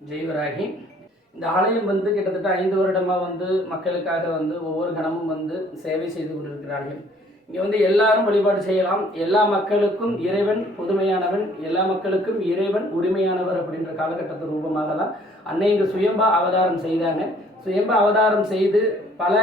ஜெய்வராகி. இந்த ஆலயம் வந்து கிட்டத்தட்ட ஐந்து வருடமாக வந்து மக்களுக்காக வந்து ஒவ்வொரு கணமும் வந்து சேவை செய்து கொண்டிருக்கிறார்கள். இங்கே வந்து எல்லாரும் வழிபாடு செய்யலாம். எல்லா மக்களுக்கும் இறைவன் புதுமையானவன் எல்லா மக்களுக்கும் இறைவன் உரிமையானவர் அப்படின்ற காலகட்டத்து ரூபமாக தான் அன்னை இங்கு சுயம்பா அவதாரம் செய்தாங்க. சுயம்பா அவதாரம் செய்து பல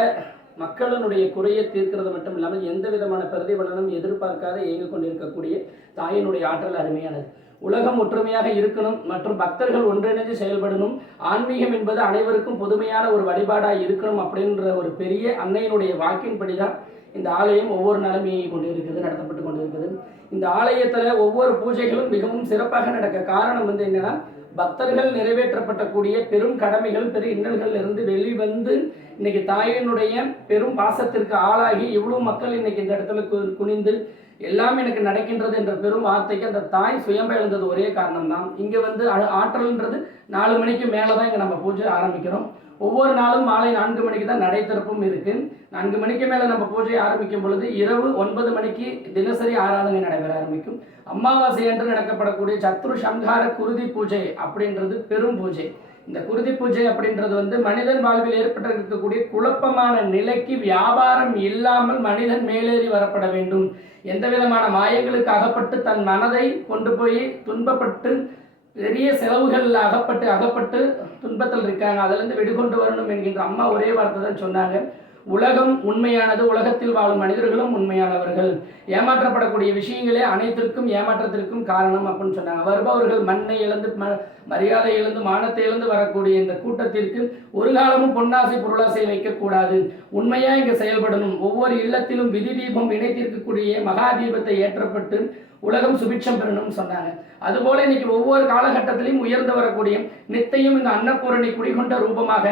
மக்களினுடைய குறையை தீர்க்கிறது மட்டும் இல்லாமல் எந்த விதமான பிரதிபலனும் எதிர்பார்க்காத இயங்கிக் கொண்டிருக்கக்கூடிய தாயினுடைய ஆற்றல் அருமையானது. உலகம் ஒற்றுமையாக இருக்கணும் மற்றும் பக்தர்கள் ஒன்றிணைந்து செயல்படணும். ஆன்மீகம் என்பது அனைவருக்கும் புதுமையான ஒரு வழிபாடாக இருக்கணும் அப்படின்ற ஒரு பெரிய அன்னையினுடைய வாக்கின்படி தான் இந்த ஆலயம் ஒவ்வொரு நிலைமையை கொண்டிருக்கிறது கொண்டு இருக்குது நடத்தப்பட்டு கொண்டு இருக்குது இந்த ஆலயத்தில் ஒவ்வொரு பூஜைகளும் மிகவும் சிறப்பாக நடக்க காரணம் வந்து என்னென்னா பக்தர்கள் நிறைவேற்றப்பட்டக்கூடிய பெரும் கடமைகள் பெரும் இன்னல்கள் இருந்து வெளிவந்து இன்னைக்கு தாயினுடைய பெரும் பாசத்திற்கு ஆளாகி இவ்வளவு மக்கள் இன்னைக்கு இந்த இடத்துல கு- குனிந்து எல்லாம் எனக்கு நடக்கின்றது என்ற பெரும் வார்த்தைக்கு அந்த தாய் சுயம்ப எழுந்தது ஒரே காரணம் தான் இங்கே வந்து ஆற்றல்ன்றது நாலு மணிக்கு மேலே தான் இங்கே நம்ம பூஜை ஆரம்பிக்கிறோம். ஒவ்வொரு நாளும் மாலை நான்கு மணிக்கு தான் நடை திறப்பும் இருக்கு. நான்கு மணிக்கு மேலே நம்ம பூஜையை ஆரம்பிக்கும் பொழுது இரவு ஒன்பது மணிக்கு தினசரி ஆராதனை நடைபெற ஆரம்பிக்கும். அமாவாசை அன்று நடக்கப்படக்கூடிய சத்ரு சம்ஹார குருதி பூஜை அப்படின்றது பெரும் பூஜை. இந்த குருதி பூஜை அப்படின்றது வந்து மனிதன் வாழ்வில் ஏற்பட்டிருக்கக்கூடிய குழப்பமான நிலைக்கு வியாபாரம் இல்லாமல் மனிதன் மேலேறி வரப்பட வேண்டும். எந்த விதமான மாயங்களுக்கு அகப்பட்டு தன் மனதை கொண்டு போய் துன்பப்பட்டு பெரிய செலவுகளில் அகப்பட்டு அகப்பட்டு துன்பத்தில் இருக்காங்க. அதுலேருந்து விடுகொண்டு வரணும் என்கின்ற அம்மா ஒரே வார்த்தை தான் சொன்னாங்க. உலகம் உண்மையானது உலகத்தில் வாழும் மனிதர்களும் உண்மையானவர்கள். ஏமாற்றப்படக்கூடிய விஷயங்களே அனைத்திற்கும் ஏமாற்றத்திற்கும் காரணம் அப்படின்னு சொன்னாங்க. வருபவர்கள் மண்ணை இழந்து ம மரியாதை இழந்து மானத்தை இழந்து வரக்கூடிய இந்த கூட்டத்திற்கு ஒரு காலமும் பொன்னாசை பொருளாசை வைக்கக்கூடாது. உண்மையாக இங்கே செயல்படணும். ஒவ்வொரு இல்லத்திலும் விதி தீபம் இணைத்திருக்கக்கூடிய மகா தீபத்தை ஏற்றப்பட்டு உலகம் சுபிட்சம் பெறணும்னு சொன்னாங்க. அதுபோல இன்னைக்கு ஒவ்வொரு காலகட்டத்திலையும் உயர்ந்து வரக்கூடிய நித்தையும் இந்த அன்னபூரணி குடிகொண்ட ரூபமாக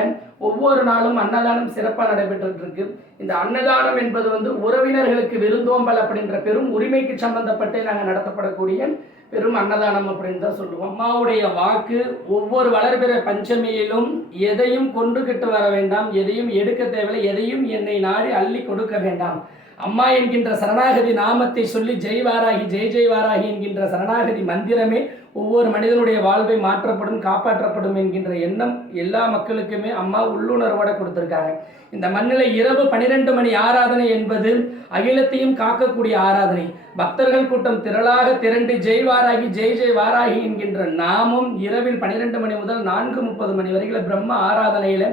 ஒவ்வொரு நாளும் அன்னதானம் சிறப்பாக நடைபெற்று இருக்கு இந்த அன்னதானம் என்பது வந்து உறவினர்களுக்கு விருந்தோம்பல் அப்படின்ற பெரும் உரிமைக்கு சம்பந்தப்பட்டு நாங்கள் நடத்தப்படக்கூடிய பெரும் அன்னதானம் அப்படின்னு தான் சொல்லுவோம். அம்மாவுடைய வாக்கு ஒவ்வொரு வளர்பிற பஞ்சமியிலும் எதையும் கொண்டுகிட்டு வர வேண்டாம் எதையும் எடுக்க தேவையில்லை எதையும் என்னை நாடி அள்ளி கொடுக்க வேண்டாம். அம்மா என்கின்ற சரணாகதி நாமத்தை சொல்லி ஜெய் வாராகி ஜெய் ஜெய் வாராகி என்கின்ற சரணாகதி மந்திரமே ஒவ்வொரு மனிதனுடைய வாழ்வை மாற்றப்படும் காப்பாற்றப்படும் என்கின்ற எண்ணம் எல்லா மக்களுக்குமே அம்மா உள்ளுணர்வோட கொடுத்துருக்காங்க. இந்த மண்ணில் இரவு பனிரெண்டு மணி ஆராதனை என்பது அகிலத்தையும் காக்கக்கூடிய ஆராதனை. பக்தர்கள் கூட்டம் திரளாக திரண்டு ஜெய் வாராகி ஜெய் ஜெய் வாராகி என்கின்ற நாமும் இரவில் பன்னிரெண்டு மணி முதல் நான்கு முப்பது மணி வரையில் பிரம்ம ஆராதனையில்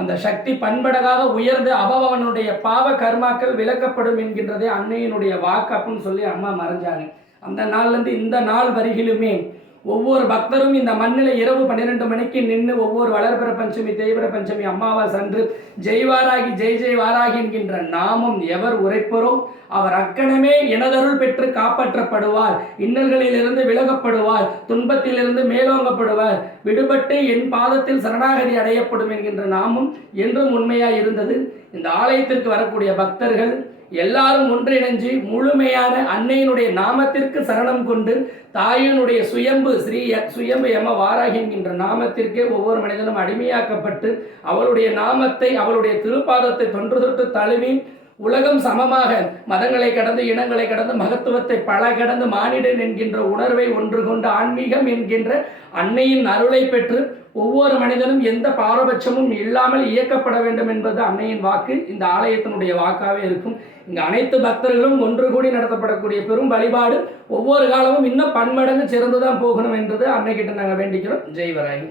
அந்த சக்தி பண்படகாக உயர்ந்து அவவனுடைய பாவ கர்மாக்கள் விலக்கப்படும் என்கின்றதே அன்னையினுடைய வாக்கு அப்படின்னு சொல்லி அம்மா மறைஞ்சாங்க. அந்த நாள்லேருந்து இந்த நாள் வரையிலுமே ஒவ்வொரு பக்தரும் இந்த மண்ணில் இரவு பன்னிரெண்டு மணிக்கு நின்று ஒவ்வொரு வளர்பிற பஞ்சமி தேய்பிற பஞ்சமி அம்மாவாஸ் அன்று ஜெய்வாராகி ஜெய் ஜெய் வாராகி என்கின்ற நாமம் எவர் உரைப்பரோ அவர் அக்கணமே எனதருள் பெற்று காப்பாற்றப்படுவார். இன்னல்களிலிருந்து விலகப்படுவார். துன்பத்திலிருந்து மேலோங்கப்படுவார். விடுபட்டு என் பாதத்தில் சரணாகதி அடையப்படும் என்கின்ற நாமம் என்றும் உண்மையாக இருந்தது. இந்த ஆலயத்திற்கு வரக்கூடிய பக்தர்கள் எல்லாரும் ஒன்றிணைஞ்சு முழுமையான அன்னையினுடைய நாமத்திற்கு சரணம் கொண்டு தாயினுடைய சுயம்பு ஸ்ரீ சுயம்பு எம வாராகி என்கின்ற நாமத்திற்கே ஒவ்வொரு மனிதனும் அடிமையாக்கப்பட்டு அவளுடைய நாமத்தை அவளுடைய திருப்பாதத்தை தொன்று தொட்டு தழுவி உலகம் சமமாக மதங்களை கடந்து இனங்களை கடந்து மகத்துவத்தை பல கடந்து மானிடன் என்கின்ற உணர்வை ஒன்று கொண்டு ஆன்மீகம் என்கின்ற அன்னையின் அருளை பெற்று ஒவ்வொரு மனிதனும் எந்த பாரபட்சமும் இல்லாமல் இயக்கப்பட வேண்டும் என்பது அன்னையின் வாக்கு. இந்த ஆலயத்தினுடைய வாக்காகவே இருக்கும். இங்கே அனைத்து பக்தர்களும் ஒன்று கூடி நடத்தப்படக்கூடிய பெரும் வழிபாடு ஒவ்வொரு காலமும் இன்னும் பன்மடங்கு சிறந்துதான் போகணும் என்றது அன்னைக்கிட்ட நாங்கள் வேண்டிக்கிறோம். ஜெய்வராயி